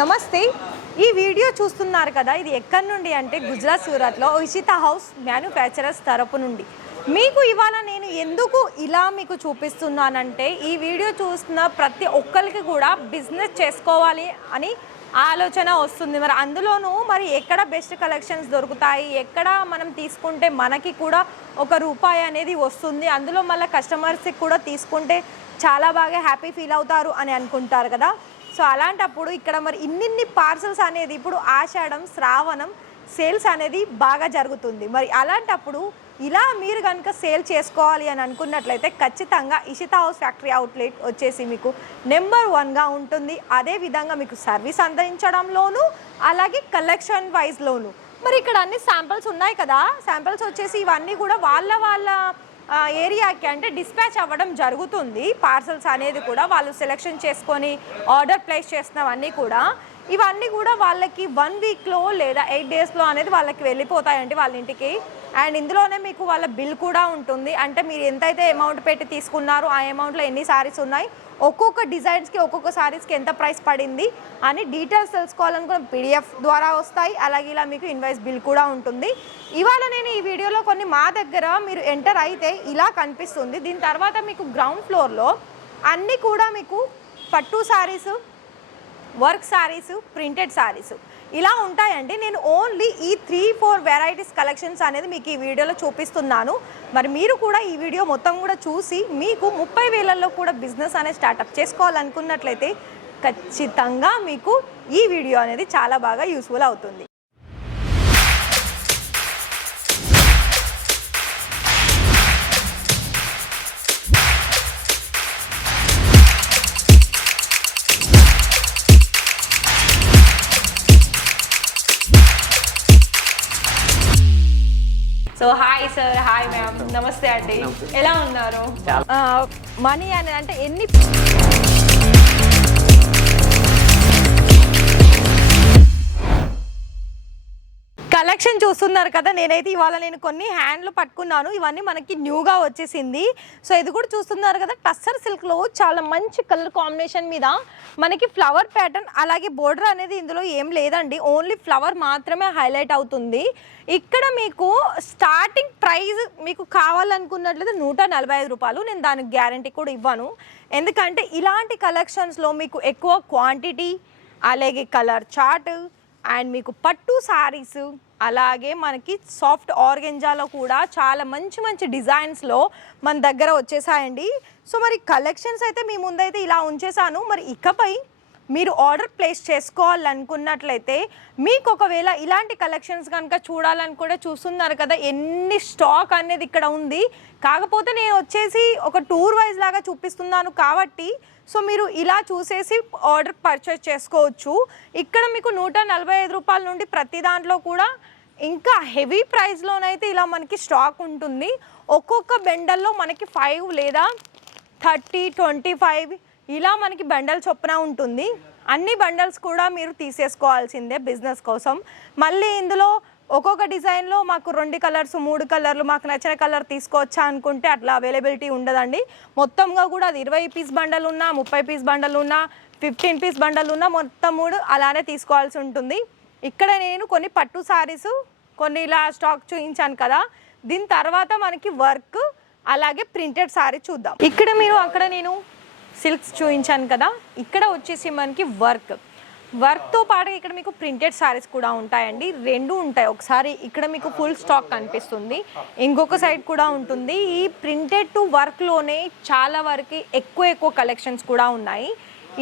నమస్తే. ఈ వీడియో చూస్తున్నారు కదా, ఇది ఎక్కడి నుండి అంటే గుజరాత్ సూరత్లో ఇషిత హౌస్ మ్యానుఫ్యాక్చరర్స్ తరపు నుండి. మీకు ఇవాళ నేను ఎందుకు ఇలా మీకు చూపిస్తున్నానంటే, ఈ వీడియో చూస్తున్న ప్రతి ఒక్కరికి కూడా బిజినెస్ చేసుకోవాలి అని ఆలోచన వస్తుంది. మరి అందులోనూ మరి ఎక్కడ బెస్ట్ కలెక్షన్స్ దొరుకుతాయి, ఎక్కడ మనం తీసుకుంటే మనకి కూడా ఒక రూపాయి అనేది వస్తుంది, అందులో మళ్ళీ కస్టమర్స్కి కూడా తీసుకుంటే చాలా బాగా హ్యాపీ ఫీల్ అవుతారు అని అనుకుంటారు కదా. సో అలాంటప్పుడు ఇక్కడ మరి ఇన్నిన్ని పార్సల్స్ అనేది ఇప్పుడు ఆషాఢం శ్రావణం సేల్స్ అనేది బాగా జరుగుతుంది. మరి అలాంటప్పుడు ఇలా మీరు కనుక సేల్ చేసుకోవాలి అని అనుకున్నట్లయితే ఖచ్చితంగా ఇషిత హౌస్ ఫ్యాక్టరీ అవుట్లెట్ వచ్చేసి మీకు నెంబర్ 1గా ఉంటుంది. అదేవిధంగా మీకు సర్వీస్ అందించడంలోనూ అలాగే కలెక్షన్ వైజ్లోనూ. మరి ఇక్కడ అన్ని శాంపిల్స్ ఉన్నాయి కదా, శాంపిల్స్ వచ్చేసి ఇవన్నీ కూడా వాళ్ళ ఏరియాకి అంటే డిస్పాచ్ అవ్వడం జరుగుతుంది. పార్సల్స్ అనేది కూడా వాళ్ళు సెలెక్షన్ చేసుకొని ఆర్డర్ ప్లేస్ చేసినవన్నీ కూడా ఇవన్నీ కూడా వాళ్ళకి 1 వీక్లో లేదా 8 డేస్లో అనేది వాళ్ళకి వెళ్ళిపోతాయండి వాళ్ళ ఇంటికి. అండ్ ఇందులోనే మీకు వాళ్ళ బిల్ కూడా ఉంటుంది. అంటే మీరు ఎంతైతే అమౌంట్ పెట్టి తీసుకున్నారో ఆ అమౌంట్లో ఎన్ని సారీస్ ఉన్నాయి, ఒక్కొక్క డిజైన్స్కి ఒక్కొక్క సారీస్కి ఎంత ప్రైస్ పడింది అని డీటెయిల్స్ తెలుసుకోవాలనుకున్న PDF ద్వారా వస్తాయి. అలాగే ఇలా మీకు ఇన్వాయిస్ బిల్ కూడా ఉంటుంది. ఇవాళ నేను ఈ వీడియోలో కొన్ని మా దగ్గర మీరు ఎంటర్ అయితే ఇలా కనిపిస్తుంది. దీని తర్వాత మీకు గ్రౌండ్ ఫ్లోర్లో అన్నీ కూడా మీకు పట్టు సారీస్, వర్క్ సారీస్, ప్రింటెడ్ సారీస్ ఇలా ఉంటాయండి. నేను ఓన్లీ ఈ 3-4 వెరైటీస్ కలెక్షన్స్ అనేది మీకు ఈ వీడియోలో చూపిస్తున్నాను. మరి మీరు కూడా ఈ వీడియో మొత్తం కూడా చూసి మీకు 30,000లో కూడా బిజినెస్ అనేది స్టార్ట్అప్ చేసుకోవాలనుకున్నట్లయితే ఖచ్చితంగా మీకు ఈ వీడియో అనేది చాలా బాగా యూస్ఫుల్ అవుతుంది. So hi sir, hi ma'am, నమస్తే అండి, ఎలా ఉన్నారు? మనీ అని అంటే ఎన్ని కలెక్షన్ చూస్తున్నారు కదా, నేనైతే ఇవాళ కొన్ని హ్యాండ్లు పట్టుకున్నాను. ఇవన్నీ మనకి న్యూగా వచ్చేసింది. సో ఇది కూడా చూస్తున్నారు కదా, టస్సర్ సిల్క్లో చాలా మంచి కలర్ కాంబినేషన్ మీద మనకి ఫ్లవర్ ప్యాటర్న్, అలాగే బోర్డర్ అనేది ఇందులో ఏం లేదండి, ఓన్లీ ఫ్లవర్ మాత్రమే హైలైట్ అవుతుంది. ఇక్కడ మీకు స్టార్టింగ్ ప్రైస్ మీకు కావాలనుకున్నట్లయితే 145 రూపాయలు. నేను దానికి గ్యారంటీ కూడా ఇవ్వను, ఎందుకంటే ఇలాంటి కలెక్షన్స్లో మీకు ఎక్కువ క్వాంటిటీ, అలాగే కలర్ చార్ట్, అండ్ మీకు పట్టు సారీస్, అలాగే మనకి సాఫ్ట్ ఆర్గెంజాలో కూడా చాలా మంచి డిజైన్స్లో మన దగ్గర వచ్చేసాయండి. సో మరి కలెక్షన్స్ అయితే మీ ముందైతే ఇలా ఉంచేసాను. మరి ఇకపై మీరు ఆర్డర్ ప్లేస్ చేసుకోవాలనుకున్నట్లయితే మీకు ఒకవేళ ఇలాంటి కలెక్షన్స్ కనుక చూడాలని చూస్తున్నారు కదా, ఎన్ని స్టాక్ అనేది ఇక్కడ ఉంది. కాకపోతే నేను వచ్చేసి ఒక టూర్ వైజ్ లాగా చూపిస్తున్నాను కాబట్టి సో మీరు ఇలా చూసేసి ఆర్డర్ పర్చేస్ చేసుకోవచ్చు. ఇక్కడ మీకు 145 రూపాయల నుండి ప్రతి దాంట్లో కూడా ఇంకా హెవీ ప్రైస్లోనైతే ఇలా మనకి స్టాక్ ఉంటుంది. ఒక్కొక్క బెండల్లో మనకి 5 లేదా 30, 25 ఇలా మనకి బండల్ చొప్పున ఉంటుంది. అన్ని బండల్స్ కూడా మీరు తీసేసుకోవాల్సిందే బిజినెస్ కోసం. మళ్ళీ ఇందులో ఒక్కొక్క డిజైన్లో మాకు 2 కలర్స్ 3 కలర్లు మాకు నచ్చిన కలర్ తీసుకోవచ్చా అనుకుంటే అట్లా అవైలబిలిటీ ఉండదండి. మొత్తంగా కూడా అది 20 పీస్ బండల్ ఉన్నా, 30 పీస్ బండల్ ఉన్నా, 15 పీస్ బండల్ ఉన్నా మొత్తం 3 అలానే తీసుకోవాల్సి ఉంటుంది. ఇక్కడ నేను కొన్ని పట్టు సారీస్ కొన్ని ఇలా స్టాక్ చూపించాను కదా, దీని తర్వాత మనకి వర్క్ అలాగే ప్రింటెడ్ సారీ చూద్దాం. ఇక్కడ మీరు అక్కడ నేను సిల్క్స్ చూపించాను కదా, ఇక్కడ వచ్చేసి మనకి వర్క్తో పాటు ఇక్కడ మీకు ప్రింటెడ్ సారీస్ కూడా ఉంటాయండి. 2 ఉంటాయి. ఒకసారి ఇక్కడ మీకు ఫుల్ స్టాక్ కనిపిస్తుంది, ఇంకొక సైడ్ కూడా ఉంటుంది. ఈ ప్రింటెడ్ టు వర్క్లోనే చాలా వరకు ఎక్కువ కలెక్షన్స్ కూడా ఉన్నాయి.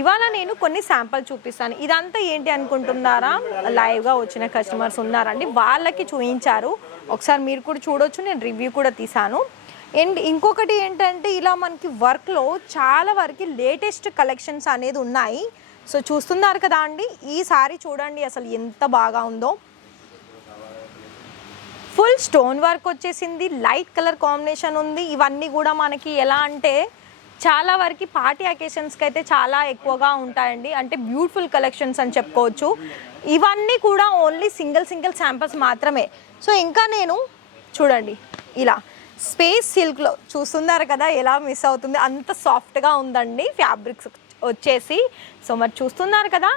ఇవాళ నేను కొన్ని శాంపుల్ చూపిస్తాను. ఇదంతా ఏంటి అనుకుంటున్నారా, లైవ్గా వచ్చిన కస్టమర్స్ ఉన్నారండి, వాళ్ళకి చూపించారు. ఒకసారి మీరు కూడా చూడొచ్చు, నేను రివ్యూ కూడా తీసాను. అండ్ ఇంకొకటి ఏంటంటే ఇలా మనకి వర్క్లో చాలా వరకు లేటెస్ట్ కలెక్షన్స్ అనేది ఉన్నాయి. సో చూస్తున్నారు కదా అండి, ఈ సారీ చూడండి అసలు ఎంత బాగా ఉందో. ఫుల్ స్టోన్ వర్క్ వచ్చేసింది, లైట్ కలర్ కాంబినేషన్ ఉంది. ఇవన్నీ కూడా మనకి ఎలా అంటే చాలా వరకు పార్టీ అకేషన్స్కి అయితే చాలా ఎక్కువగా ఉంటాయండి, అంటే బ్యూటిఫుల్ కలెక్షన్స్ అని చెప్పుకోవచ్చు. ఇవన్నీ కూడా ఓన్లీ సింగిల్ శాంపిల్స్ మాత్రమే. సో ఇంకా నేను చూడండి ఇలా స్పేస్ సిల్క్లో చూస్తున్నారు కదా, ఎలా మిస్ అవుతుంది, అంత సాఫ్ట్గా ఉందండి ఫ్యాబ్రిక్స్ వచ్చేసి. సో మరి చూస్తున్నారు కదా,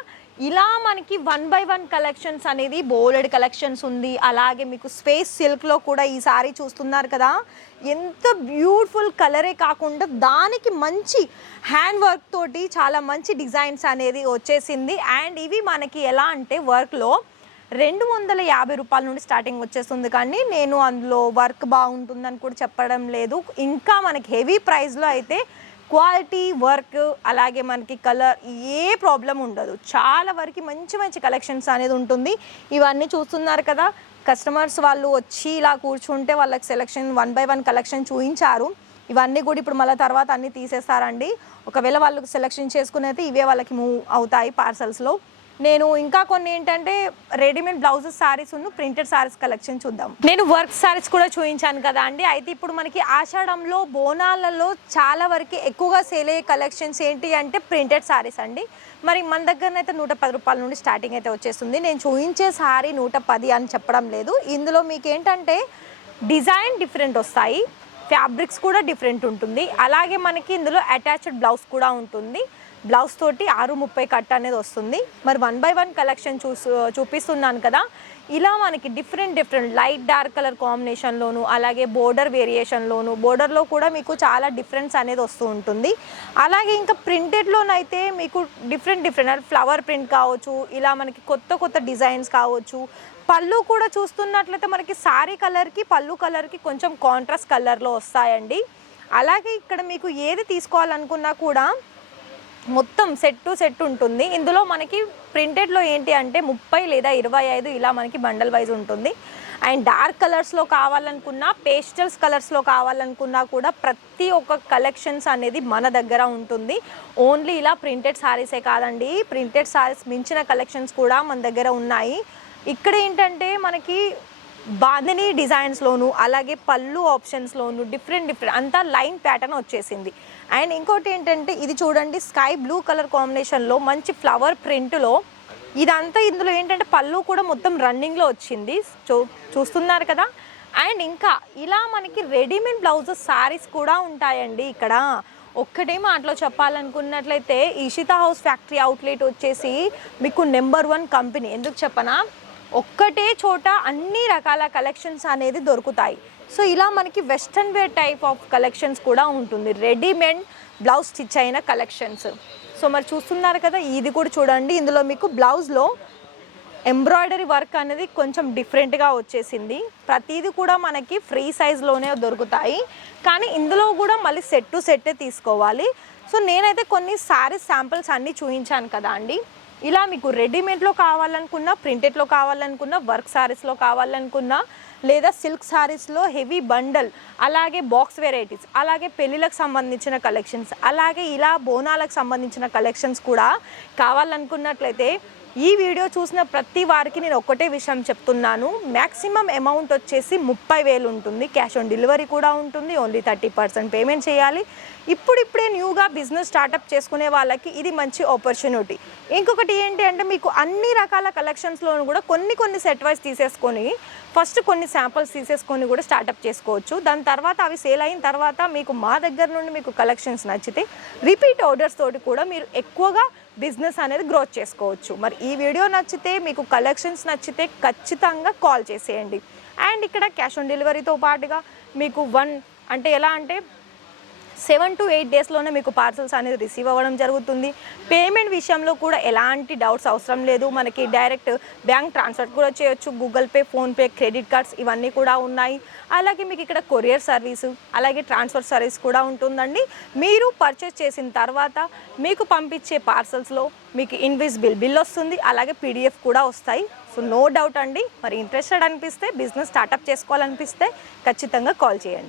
ఇలా మనకి 1 by 1 కలెక్షన్స్ అనేది బోలెడ్ కలెక్షన్స్ ఉంది. అలాగే మీకు స్పేస్ సిల్క్లో కూడా ఈ సారీ చూస్తున్నారు కదా, ఎంత బ్యూటిఫుల్ కలరే కాకుండా దానికి మంచి హ్యాండ్ వర్క్ తోటి చాలా మంచి డిజైన్స్ అనేది వచ్చేసింది. అండ్ ఇవి మనకి ఎలా అంటే వర్క్లో 250 రూపాయల నుండి స్టార్టింగ్ వచ్చేస్తుంది, కానీ నేను అందులో వర్క్ బాగుంటుందని కూడా చెప్పడం లేదు. ఇంకా మనకి హెవీ ప్రైస్లో అయితే క్వాలిటీ వర్క్ అలాగే మనకి కలర్ ఏ ప్రాబ్లం ఉండదు. చాలా వరకు మంచి మంచి కలెక్షన్స్ అనేది ఉంటుంది. ఇవన్నీ చూస్తున్నారు కదా, కస్టమర్స్ వాళ్ళు వచ్చి ఇలా కూర్చుంటే వాళ్ళకి సెలెక్షన్ 1 by 1 కలెక్షన్ చూపించారు. ఇవన్నీ కూడా ఇప్పుడు మళ్ళీ తర్వాత అన్నీ తీసేస్తారండి. ఒకవేళ వాళ్ళు సెలెక్షన్ చేసుకుని అయితే ఇవే వాళ్ళకి మూవ్ అవుతాయి పార్సల్స్లో. నేను ఇంకా కొన్ని ఏంటంటే రెడీమేడ్ బ్లౌజెస్ సారీస్ ఉన్న ప్రింటెడ్ సారీస్ కలెక్షన్ చూద్దాం. నేను వర్క్ సారీస్ కూడా చూపించాను కదా అండి. అయితే ఇప్పుడు మనకి ఆషాఢంలో బోనాలలో చాలా వరకు ఎక్కువగా సేల్ అయ్యే కలెక్షన్స్ ఏంటి అంటే ప్రింటెడ్ సారీస్ అండి. మరి మన దగ్గరనైతే 110 రూపాయల నుండి స్టార్టింగ్ అయితే వచ్చేస్తుంది. నేను చూపించే సారీ 110 అని చెప్పడం లేదు. ఇందులో మీకు ఏంటంటే డిజైన్ డిఫరెంట్ వస్తాయి, ఫ్యాబ్రిక్స్ కూడా డిఫరెంట్ ఉంటుంది. అలాగే మనకి ఇందులో అటాచ్డ్ బ్లౌజ్ కూడా ఉంటుంది. బ్లౌజ్ తోటి 630 కట్ అనేది వస్తుంది. మరి 1 by 1 కలెక్షన్ చూపిస్తున్నాను కదా, ఇలా మనకి డిఫరెంట్ లైట్ డార్క్ కలర్ కాంబినేషన్లోను అలాగే బోర్డర్ వేరియేషన్లోను, బోర్డర్లో కూడా మీకు చాలా డిఫరెన్స్ అనేది వస్తూ ఉంటుంది. అలాగే ఇంకా ప్రింటెడ్లోనైతే మీకు డిఫరెంట్ ఫ్లవర్ ప్రింట్ కావచ్చు, ఇలా మనకి కొత్త డిజైన్స్ కావచ్చు. పళ్ళు కూడా చూస్తున్నట్లయితే మనకి సారీ కలర్కి పళ్ళు కలర్కి కొంచెం కాంట్రాస్ట్ కలర్లో వస్తాయండి. అలాగే ఇక్కడ మీకు ఏది తీసుకోవాలనుకున్నా కూడా మొత్తం సెట్ టు సెట్ ఉంటుంది. ఇందులో మనకి ప్రింటెడ్లో ఏంటి అంటే 30 లేదా 25 ఇలా మనకి బండల్ వైజ్ ఉంటుంది. అండ్ డార్క్ కలర్స్లో కావాలనుకున్నా, పేస్టల్స్ కలర్స్లో కావాలనుకున్నా కూడా ప్రతి ఒక్క కలెక్షన్స్ అనేది మన దగ్గర ఉంటుంది. ఓన్లీ ఇలా ప్రింటెడ్ సారీసే కాదండి, ప్రింటెడ్ సారీస్ మించిన కలెక్షన్స్ కూడా మన దగ్గర ఉన్నాయి. ఇక్కడ ఏంటంటే మనకి బాందిని డిజైన్స్లోను అలాగే పళ్ళు ఆప్షన్స్లోను డిఫరెంట్ అంతా లైన్ ప్యాటర్న్ వచ్చేసింది. అండ్ ఇంకోటి ఏంటంటే ఇది చూడండి, స్కై బ్లూ కలర్ కాంబినేషన్లో మంచి ఫ్లవర్ ప్రింట్లో ఇదంతా. ఇందులో ఏంటంటే పళ్ళు కూడా మొత్తం రన్నింగ్లో వచ్చింది, చూస్తున్నారు కదా. అండ్ ఇంకా ఇలా మనకి రెడీమేడ్ బ్లౌజెస్ సారీస్ కూడా ఉంటాయండి. ఇక్కడ ఒక్కటే మాటలో చెప్పాలనుకున్నట్లయితే ఇషితా హౌస్ ఫ్యాక్టరీ అవుట్లెట్ వచ్చేసి మీకు నెంబర్ 1 కంపెనీ. ఎందుకు చెప్పనా, ఒక్కటే చోట అన్ని రకాల కలెక్షన్స్ అనేది దొరుకుతాయి. సో ఇలా మనకి western wear type of collections కూడా ఉంటుంది, రెడీమేడ్ బ్లౌజ్ స్టిచ్ అయిన కలెక్షన్స్. సో మరి చూస్తున్నారు కదా, ఇది కూడా చూడండి. ఇందులో మీకు బ్లౌజ్లో ఎంబ్రాయిడరీ వర్క్ అనేది కొంచెం డిఫరెంట్గా వచ్చేసింది. ప్రతిదీ కూడా మనకి ఫ్రీ సైజ్లోనే దొరుకుతాయి, కానీ ఇందులో కూడా మళ్ళీ సెట్ టు సెట్టే తీసుకోవాలి. సో నేనైతే కొన్ని శారీస్ శాంపిల్స్ అన్నీ చూపించాను కదా అండి. ఇలా మీకు రెడీమేడ్లో కావాలనుకున్నా, ప్రింటెడ్లో కావాలనుకున్నా, వర్క్ శారీస్లో కావాలనుకున్నా, లేదా సిల్క్ శారీస్లో హెవీ బండల్, అలాగే బాక్స్ వెరైటీస్, అలాగే పెళ్ళిళ్ళకు సంబంధించిన కలెక్షన్స్, అలాగే ఇలా బోనాలకు సంబంధించిన కలెక్షన్స్ కూడా కావాలనుకున్నట్లయితే ఈ వీడియో చూసిన ప్రతి వారికి నేను ఒక్కటే విషయం చెప్తున్నాను, మ్యాక్సిమం అమౌంట్ వచ్చేసి 30,000 ఉంటుంది. క్యాష్ ఆన్ డెలివరీ కూడా ఉంటుంది. ఓన్లీ 30% పేమెంట్ చేయాలి. ఇప్పుడిప్పుడే న్యూగా బిజినెస్ స్టార్టప్ చేసుకునే వాళ్ళకి ఇది మంచి ఆపర్చునిటీ. ఇంకొకటి ఏంటి అంటే మీకు అన్ని రకాల కలెక్షన్స్లోనూ కూడా కొన్ని సెట్ వైజ్ తీసేసుకొని ఫస్ట్ కొన్ని శాంపిల్స్ తీసేసుకొని కూడా స్టార్టప్ చేసుకోవచ్చు. దాని తర్వాత అవి సేల్ అయిన తర్వాత మీకు మా దగ్గర నుండి మీకు కలెక్షన్స్ నచ్చితే రిపీట్ ఆర్డర్స్ తోటి కూడా మీరు ఎక్కువగా బిజినెస్ అనేది గ్రోత్ చేసుకోవచ్చు. మరి ఈ వీడియో నచ్చితే, మీకు కలెక్షన్స్ నచ్చితే ఖచ్చితంగా కాల్ చేసేయండి. అండ్ ఇక్కడ క్యాష్ ఆన్ డెలివరీతో పాటుగా మీకు అంటే ఎలా అంటే 7 to 8 డేస్లోనే మీకు పార్సల్స్ అనేది రిసీవ్ అవ్వడం జరుగుతుంది. పేమెంట్ విషయంలో కూడా ఎలాంటి డౌట్స్ అవసరం లేదు. మనకి డైరెక్ట్ బ్యాంక్ ట్రాన్స్ఫర్ కూడా చేయొచ్చు. Google pay, PhonePe, credit cards ఇవన్నీ కూడా ఉన్నాయి. అలాగే మీకు ఇక్కడ కొరియర్ సర్వీసు, అలాగే ట్రాన్స్ఫర్ సర్వీస్ కూడా ఉంటుందండి. మీరు పర్చేస్ చేసిన తర్వాత మీకు పంపించే పార్సల్స్లో మీకు ఇన్విజిబుల్ బిల్ వస్తుంది, అలాగే PDF కూడా వస్తాయి. సో నో డౌట్ అండి. మరి ఇంట్రెస్టెడ్ అనిపిస్తే, బిజినెస్ స్టార్టప్ చేసుకోవాలనిపిస్తే ఖచ్చితంగా కాల్ చేయండి.